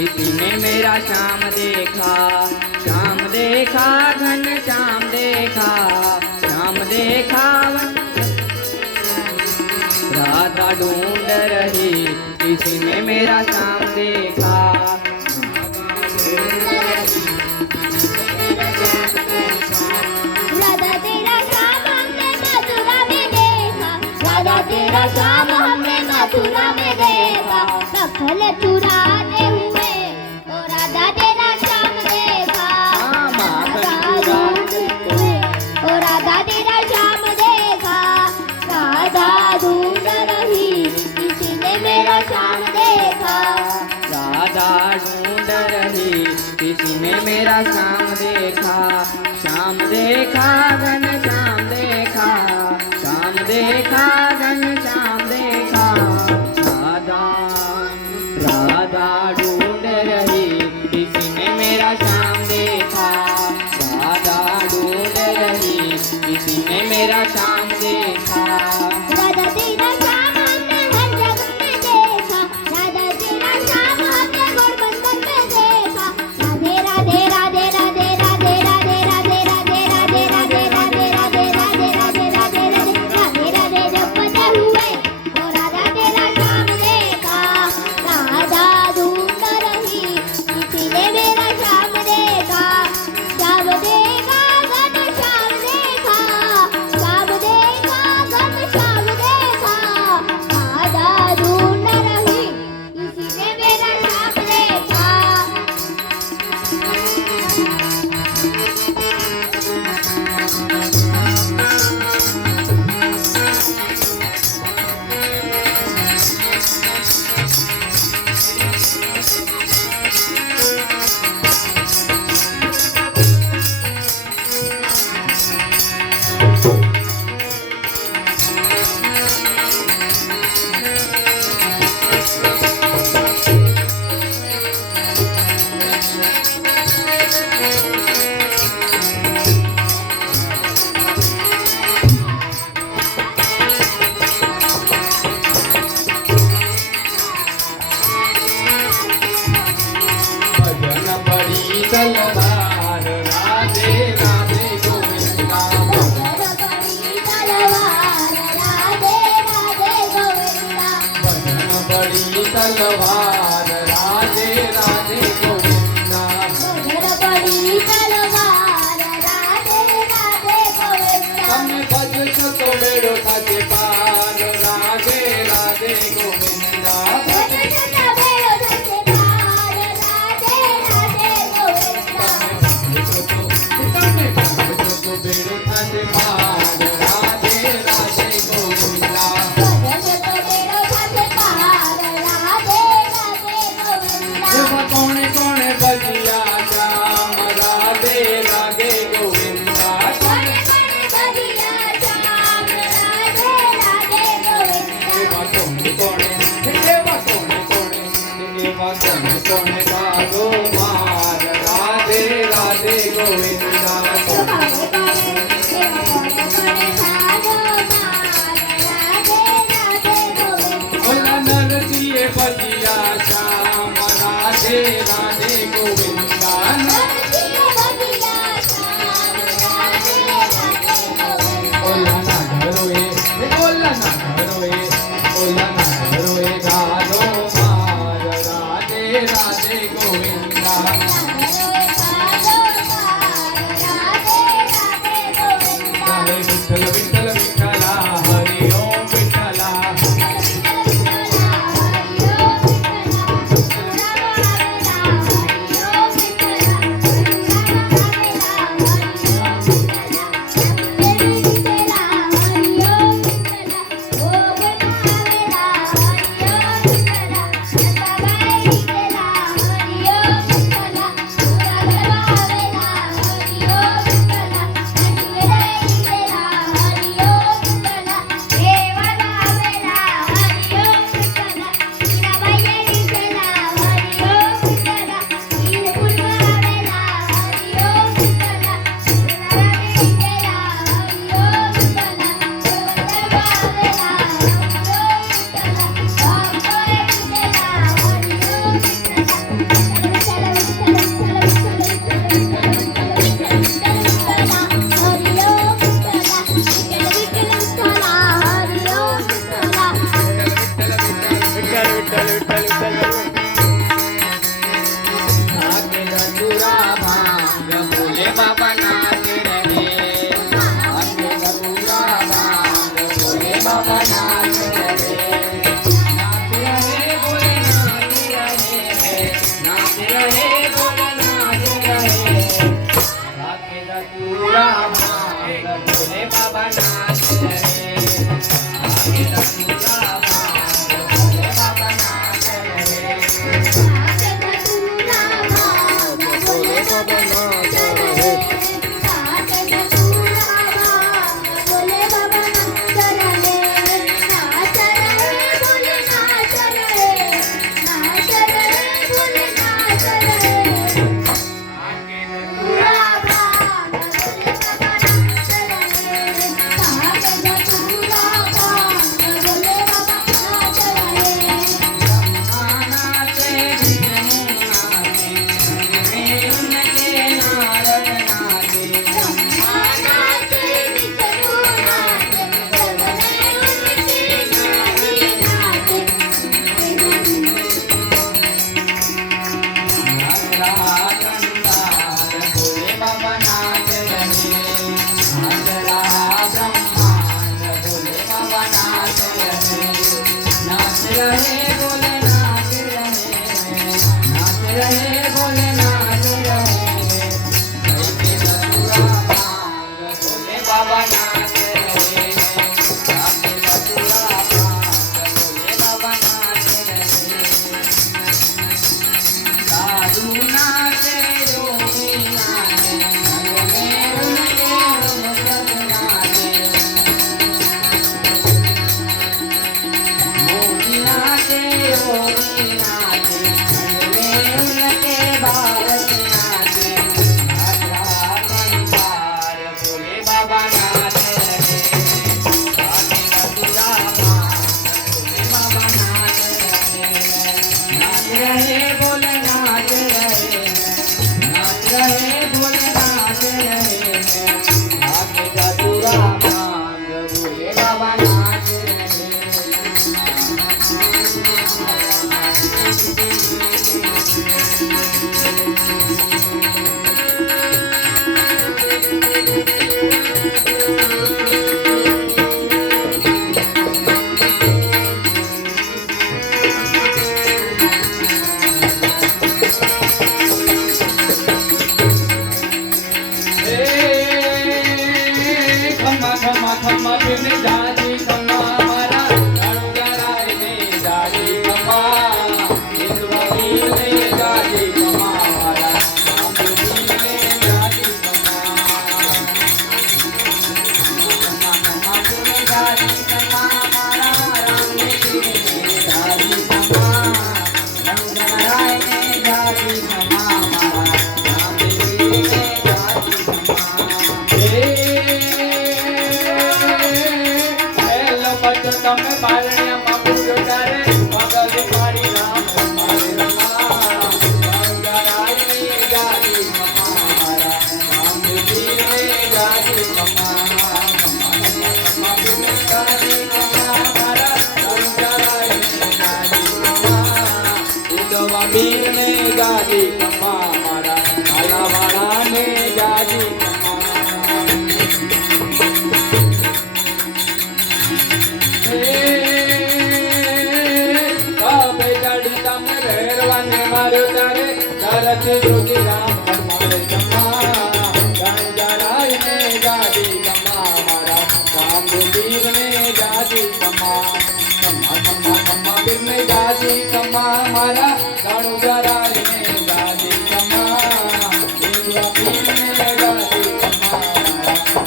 किसी ने मेरा श्याम देखा, श्याम देखा घन श्याम देखा, श्याम देखा राधा ढूंढ रही, किसी ने मेरा श्याम देखा। राधा तेरा श्याम हमने मथुरा में देखा, राधा तेरा श्याम हमने मथुरा में देखा, सफल चुराते हुए ओ राधा तेरा श्याम देखा, राधा ढूंढते हुए ओ राधा तेरा श्याम देखा, राधा ढूंढ रही, किसी ने मेरा श्याम देखा, राधा ढूंढ रही, किसी ने मेरा श्याम देखा, श्याम देखा घन श्याम देखा, श्याम देखा घन श्याम देखा, राधा राधा ढूंढ रही, किसी ने मेरा श्याम देखा, राधा ढूंढ रही, किसी ने मेरा श्याम देखा। राधा तेरा श्याम हमने हर जगह में देखा, राधा तेरा श्याम हमने गोड़ बंधन में देखा, राधे राधे राधे राधे राधे राधे राधे राधे राधे राधे राधे राधे राधे राधे राधे राधे राधे जपते हुए ओ राधा तेरा श्याम देखा, राधा ढूंढ रही, किसी ने मेरा श्याम देखा, श्याम देखा घन श्याम देखा, श्याम देखा घन श्याम देखा, राधा ढूंढ रही, किसी ने मेरा श्याम देखा। भजन पड़ी तलवार राधे राधे गोविंदा, भजन पड़ी तलवार राधे राधे गोविंदा, भजन पड़ी तलवार राधे राधे गोविंदा, भजन पड़ी तलवार राधे राधे गोविंदा, તમે ભજશો તો બેડો થશે પાર રાધે રાધે ગોવિંદા, ભજન સતા બેડો થશે પાર રાધે રાધે ગોવિંદા, તમે ભજશો તો બેડો થશે પાર રાધે રાધે ગોવિંદા, ભજન સતો બેડો થશે પાર રાધે રાધે ગોવિંદા, એવા કોણે કોણે ભજ્યા શ્યામ રાધે રાધે ગોવિંદા, કોણે કોણે ભજ્યા શ્યામ રાધે રાધે ગોવિંદા, એવા કોણે કોણે એવા કોણે કોણે ગાધો માર રાધે રાધે ગોવિંદા, કોણે કોણે સાધો માર રાધે રાધે ગોવિંદા, ઓલા નરસિંહે ભજ્યા શ્યામ રાધે રાધે ગોવિંદા, નરસિંહ ભજ્યા શ્યામ રાધે રાધે ગોવિંદા, ઓલા નાગરોએ ગાધો માર રાધે રાધે ગોવિંદા, સાધો માર રાધે રાધે ગોવિંદા, હરે વિઠ્ઠલ વિઠ્ઠલ વિઠ્ઠલા હરિ ઓમ વિઠ્ઠલા, साधु नाचे योगी नाचे संग में उनके हम सब नाचे मोदी नाचे योगी नाचे संग में उनके भारत नाचे नाचा परिवार भोले बाबा नाचे आगे मथुरा भोले बाबा नाच रहे बोले नाच रहे बोले नाच रहे आगे मथुरा भोले बाबा नाच खम्मा बिन जाती खम्मा हमारा रणु गराए ने जाती खम्मा इंद्रवीर ने जाती खम्मा हमारा रामवीर ने जाती खम्मा खम्मा बिन जाती खम्मा हमारा रामवीर ने जाती खम्मा रणु गराए ने जाती खम्मा हमारा रामवीर ने जाती खम्मा તમે બારણ્યામાં પૂરો તારે મગજ મારી રામ મારે રમા ગંગારાયની જાતી કમારા રામવીરને જાતી કમા કમા બિન જાતી કમારા ગંગારાયની જાતી કમા ઉદવા વીરને જાતી કમા મારા કાલાવાળાને જાતી કમા मारो तारे दरत जोगी राम हमारे कम्मा गंगाराय ने जाती कम्मा हमारा रामवीर ने जाती कम्मा कम्मा कम्मा कम्मा बिन में जाती कम्मा हमारा गंगाराय ने जाती कम्मा इंद्रवीर ने जाती कम्मा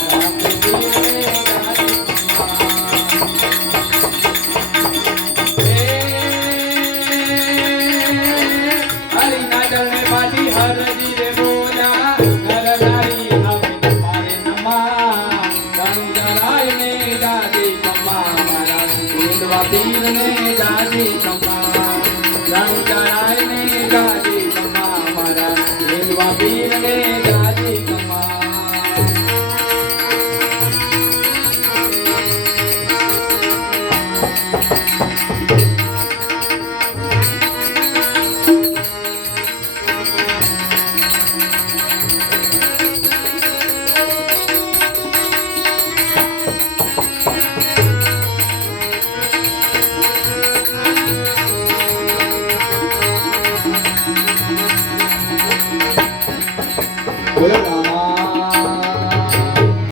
रामवीर ने जाती कम्मा हर जीरे बोला घर नारी हमें तुम्हारे नमा गंगाराय ने जाती कम्मा हमारा इंद्रवीर ने जाती कम्मा गंगाराय ने जाती कम्मा हमारा इंद्रवीर ने जाती कम्मा बोलो